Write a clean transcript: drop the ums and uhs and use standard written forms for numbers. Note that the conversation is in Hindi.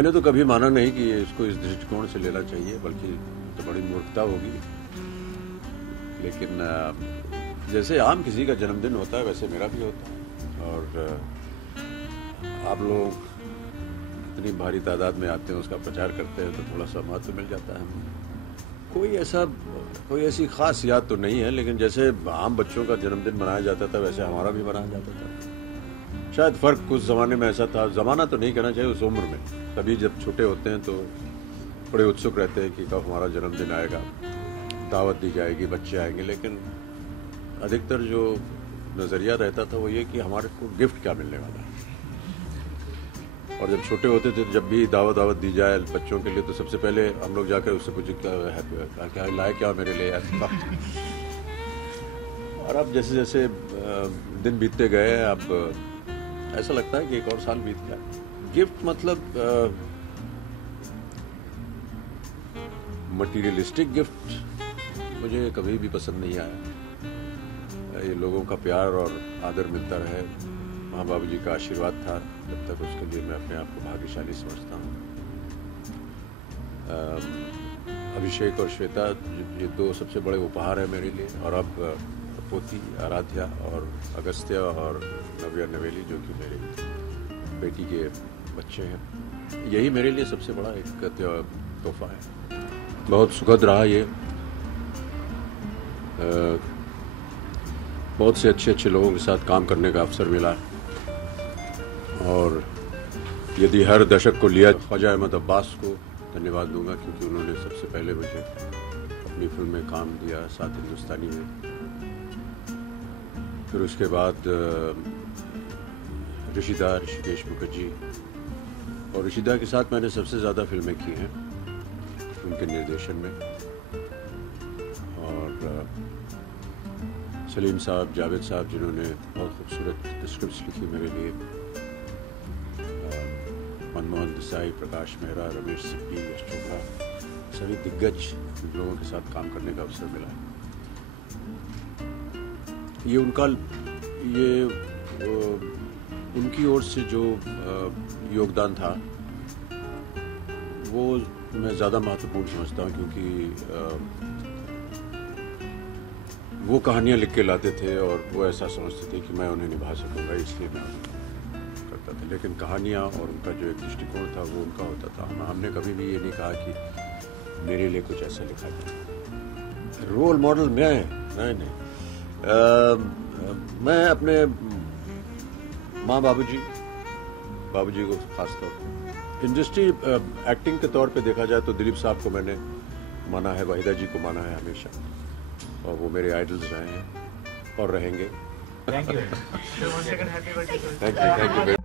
मैंने तो कभी माना नहीं कि इसको इस दृष्टिकोण से लेना चाहिए, बल्कि तो बड़ी मूर्खता होगी। लेकिन जैसे आम किसी का जन्मदिन होता है वैसे मेरा भी होता है, और आप लोग इतनी भारी तादाद में आते हैं, उसका प्रचार करते हैं, तो थोड़ा सा महत्व मिल जाता है। कोई ऐसी खास याद तो नहीं है, लेकिन जैसे आम बच्चों का जन्मदिन मनाया जाता था वैसे हमारा भी मनाया जाता था। शायद फ़र्क कुछ ज़माने में ऐसा था, ज़माना तो नहीं कहना चाहिए, उस उम्र में कभी जब छोटे होते हैं तो बड़े उत्सुक रहते हैं कि कब हमारा जन्मदिन आएगा, दावत दी जाएगी, बच्चे आएंगे। लेकिन अधिकतर जो नज़रिया रहता था वो ये कि हमारे को गिफ्ट क्या मिलने वाला है। और जब छोटे होते थे, जब भी दावत दी जाए बच्चों के लिए, तो सबसे पहले हम लोग जाकर उससे पूछे क्या लाए, क्या मेरे लिए ऐसा। और अब जैसे जैसे दिन बीतते गए, अब ऐसा लगता है कि एक और साल बीत गया। गिफ्ट मतलब मटीरियलिस्टिक गिफ्ट मुझे कभी भी पसंद नहीं आया। ये लोगों का प्यार और आदर मिलता रहे, माँ बाबू जी का आशीर्वाद था जब तक, उसके लिए मैं अपने आप को भाग्यशाली समझता हूँ। अभिषेक और श्वेता ये दो सबसे बड़े उपहार हैं मेरे लिए, और अब पोती आराध्या और अगस्त्या और नव्या नवेली जो कि मेरी बेटी के बच्चे हैं, यही मेरे लिए सबसे बड़ा एक तोहफा है। बहुत सुखद रहा ये, बहुत से अच्छे लोगों के साथ काम करने का अवसर मिला। और यदि हर दशक को लिया, ख्वाजा अहमद अब्बास को धन्यवाद दूंगा, क्योंकि उन्होंने सबसे पहले मुझे अपनी फिल्म में काम दिया, साथ हिंदुस्तानी में। फिर उसके बाद ऋषिकेश मुखर्जी, और ऋषिदा के साथ मैंने सबसे ज़्यादा फिल्में की हैं उनके निर्देशन में। और सलीम साहब, जावेद साहब, जिन्होंने बहुत खूबसूरत स्क्रिप्ट्स लिखी मेरे लिए, मनमोहन देसाई, प्रकाश मेहरा, रमेश सिप्पी, यश चोपड़ा, सभी दिग्गज लोगों के साथ काम करने का अवसर मिला। ये उनकी ओर से जो योगदान था वो मैं ज़्यादा महत्वपूर्ण समझता हूँ, क्योंकि वो कहानियाँ लिख के लाते थे और वो ऐसा समझते थे कि मैं उन्हें निभा सकूँगा, इसलिए मैं करता था। लेकिन कहानियाँ और उनका जो एक दृष्टिकोण था वो उनका होता था। हमने कभी भी ये नहीं कहा कि मेरे लिए कुछ ऐसा लिखा जाए। रोल मॉडल नहीं, मैं अपने माँ बाबूजी को खास तौर पर, इंडस्ट्री एक्टिंग के तौर पे देखा जाए तो दिलीप साहब को मैंने माना है, वाहिदा जी को माना है हमेशा, और वो मेरे आइडल्स रहे हैं और रहेंगे। Thank you.